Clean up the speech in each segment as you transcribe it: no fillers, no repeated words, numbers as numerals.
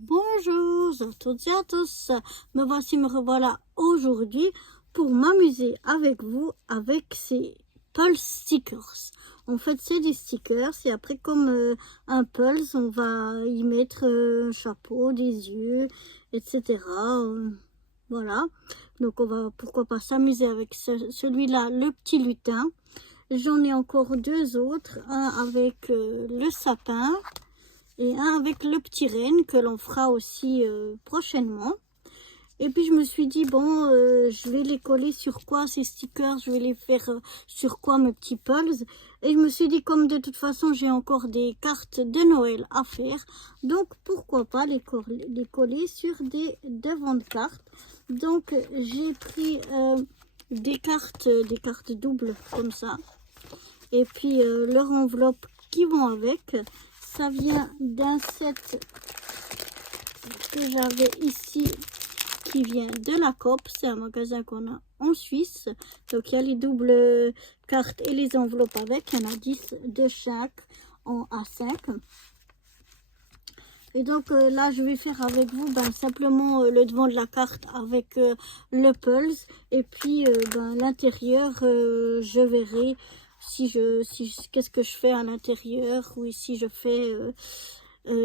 Bonjour à toutes et à tous, me revoilà aujourd'hui pour m'amuser avec vous avec ces Pulse stickers. En fait, c'est des stickers et après comme un Pulse, on va y mettre un chapeau, des yeux, etc. Voilà, donc on va pourquoi pas s'amuser avec celui-là, le petit lutin. J'en ai encore deux autres, un avec le sapin et un avec le petit renne que l'on fera aussi prochainement. Et puis je me suis dit bon, je vais les coller sur quoi ces stickers, je vais les faire sur quoi mes petits pulls. Et je me suis dit comme de toute façon j'ai encore des cartes de Noël à faire, donc pourquoi pas les coller sur des devants de cartes. Donc j'ai pris des cartes doubles comme ça. Et puis leur enveloppe qui vont avec. Ça vient d'un set que j'avais ici qui vient de la COP. C'est un magasin qu'on a en Suisse. Donc il y a les doubles cartes et les enveloppes avec. Il y en a 10 de chaque en A5. Et donc là je vais faire avec vous simplement le devant de la carte avec le pulse. Et puis l'intérieur je verrai qu'est-ce que je fais à l'intérieur, ou si je fais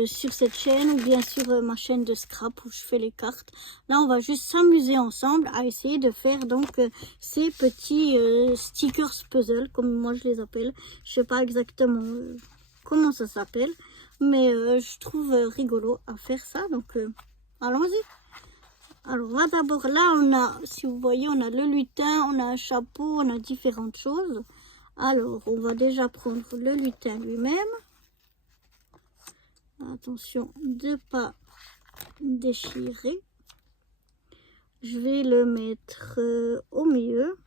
sur cette chaîne ou bien sur ma chaîne de scrap où je fais les cartes. Là on va juste s'amuser ensemble à essayer de faire donc ces petits stickers puzzle comme moi je les appelle. Je sais pas exactement comment ça s'appelle, mais je trouve rigolo à faire ça, donc allons-y. Alors là d'abord, là on a, si vous voyez, on a le lutin, on a un chapeau, on a différentes choses. Alors, on va déjà prendre le lutin lui-même. Attention de ne pas déchirer. Je vais le mettre au milieu.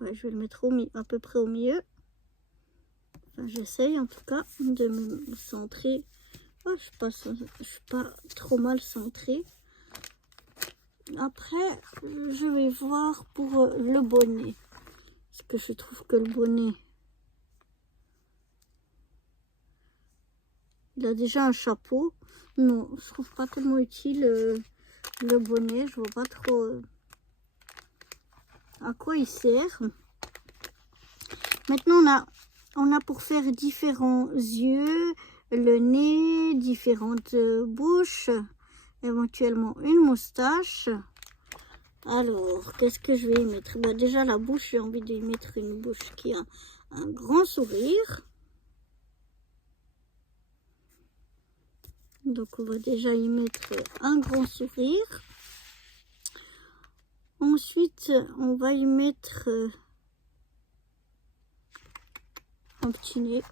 Ouais, je vais le mettre à peu près au milieu. Enfin, j'essaye en tout cas de me centrer. Oh, je suis pas trop mal centrée. Après, je vais voir pour le bonnet. Parce que je trouve que le bonnet, il a déjà un chapeau. Non, je trouve pas tellement utile le bonnet. Je vois pas trop à quoi il sert. Maintenant, on a pour faire différents yeux, le nez, différentes bouches, éventuellement une moustache. Alors, qu'est-ce que je vais y mettre? Déjà, la bouche, j'ai envie d'y mettre une bouche qui a un grand sourire. Donc, on va déjà y mettre un grand sourire. Ensuite, on va y mettre un petit nez.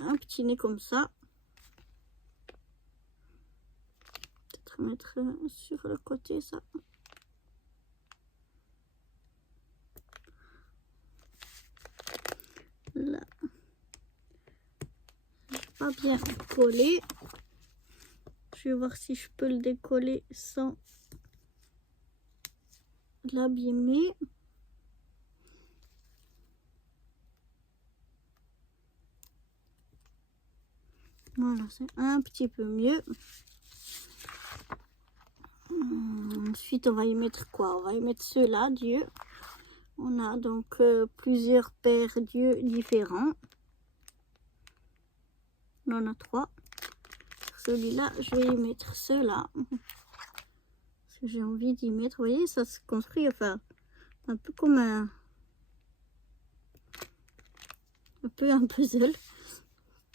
Un petit nez comme ça. Peut-être mettre sur le côté ça. Là. Pas bien collé. Je vais voir si je peux le décoller sans l'abîmer. Voilà, c'est un petit peu mieux. Ensuite, on va y mettre quoi? On va y mettre ceux-là d'yeux. On a donc plusieurs paires d'yeux différents. On en a 3. Celui-là, je vais y mettre ceux-là. Parce que j'ai envie d'y mettre. Vous voyez, ça se construit enfin un peu comme un puzzle.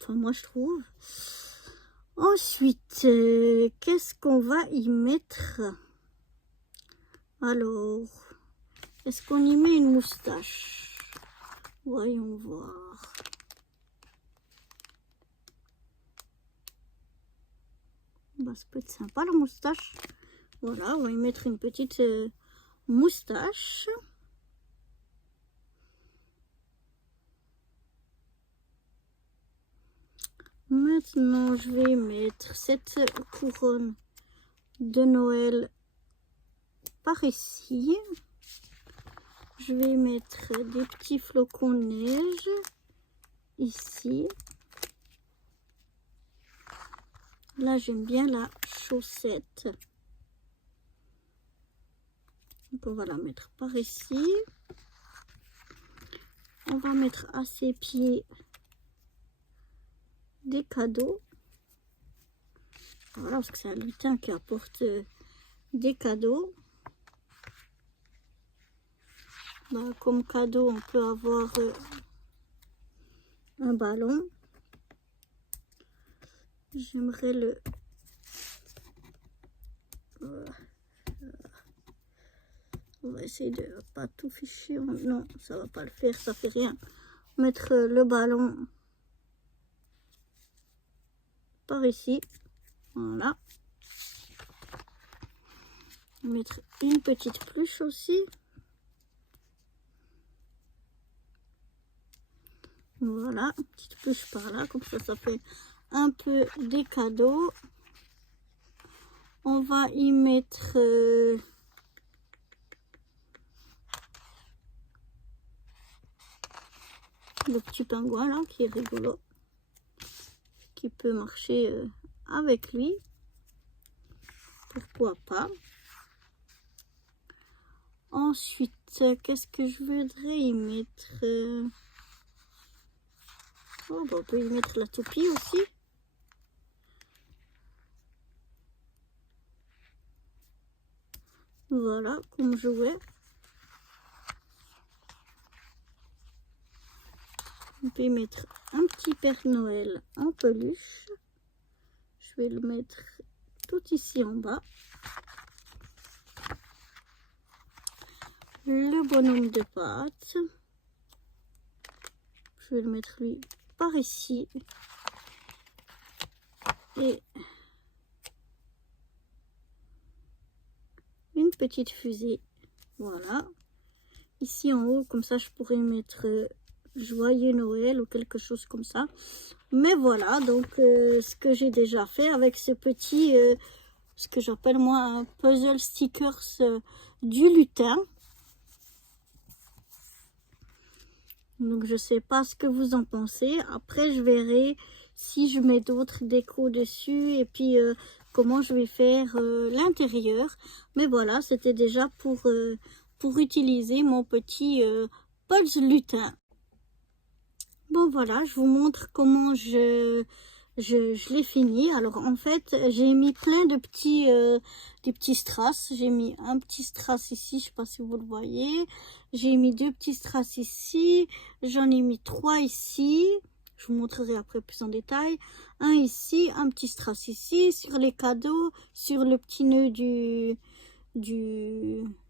Enfin, moi, je trouve. Ensuite, qu'est-ce qu'on va y mettre? Alors, est-ce qu'on y met une moustache? Voyons voir. Ça peut être sympa la moustache. Voilà, on va y mettre une petite moustache. Maintenant, je vais mettre cette couronne de Noël par ici. Je vais mettre des petits flocons de neige ici. Là, j'aime bien la chaussette. Donc, on va la mettre par ici. On va mettre à ses pieds des cadeaux. Voilà, parce que c'est un lutin qui apporte des cadeaux. Bah, comme cadeau, on peut avoir un ballon. J'aimerais le... On va essayer de pas tout ficher. Non, ça va pas le faire, ça fait rien. Mettre le ballon par ici. Voilà. Mettre une petite pluche aussi. Voilà, une petite pluche par là, comme ça fait un peu des cadeaux. On va y mettre le petit pingouin là qui est rigolo, qui peut marcher avec lui. Pourquoi pas. Ensuite, qu'est-ce que je voudrais y mettre? Oh, bah, on peut y mettre la toupie aussi. Voilà, comme jouet. On peut y mettre un petit Père Noël en peluche. Je vais le mettre tout ici en bas. Le bonhomme de pâte. Je vais le mettre lui par ici. Et une petite fusée. Voilà. Ici en haut, comme ça, je pourrais mettre Joyeux Noël ou quelque chose comme ça. Mais voilà, donc ce que j'ai déjà fait avec ce petit, ce que j'appelle moi un puzzle stickers du lutin. Donc je sais pas ce que vous en pensez. Après je verrai si je mets d'autres décos dessus et puis comment je vais faire l'intérieur. Mais voilà, c'était déjà pour utiliser mon petit puzzle lutin. Bon voilà, je vous montre comment je l'ai fini. Alors en fait, j'ai mis plein de des petits strass. J'ai mis un petit strass ici, je sais pas si vous le voyez. J'ai mis 2 petits strass ici. J'en ai mis 3 ici. Je vous montrerai après plus en détail. Un ici, un petit strass ici, sur les cadeaux, sur le petit nœud du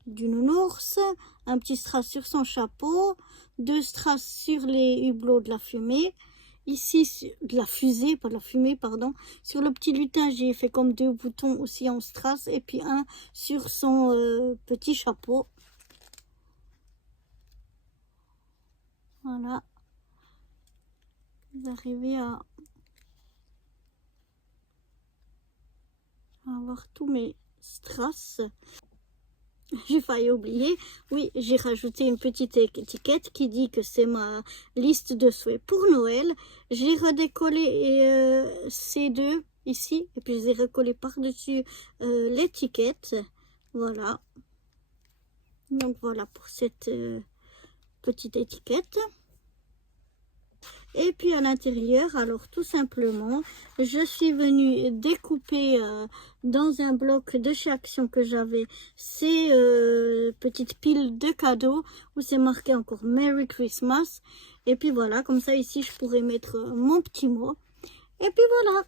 nounours, un petit strass sur son chapeau, 2 strass sur les hublots de la fumée, ici de la fusée, pas de la fumée, pardon. Sur le petit lutin, j'ai fait comme 2 boutons aussi en strass et puis un sur son petit chapeau. Voilà. Vous arrivez à avoir tous mes strass. J'ai failli oublier, oui, j'ai rajouté une petite étiquette qui dit que c'est ma liste de souhaits pour Noël. J'ai redécollé ces deux ici et puis je les ai recollés par-dessus l'étiquette. Voilà. Donc voilà pour cette petite étiquette. Et puis à l'intérieur, alors tout simplement, je suis venue découper dans un bloc de chez Action que j'avais ces petites piles de cadeaux où c'est marqué encore Merry Christmas. Et puis voilà, comme ça ici je pourrais mettre mon petit mot. Et puis voilà.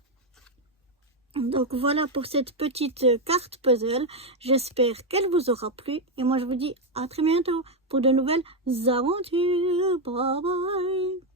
Donc voilà pour cette petite carte puzzle. J'espère qu'elle vous aura plu. Et moi je vous dis à très bientôt pour de nouvelles aventures. Bye bye.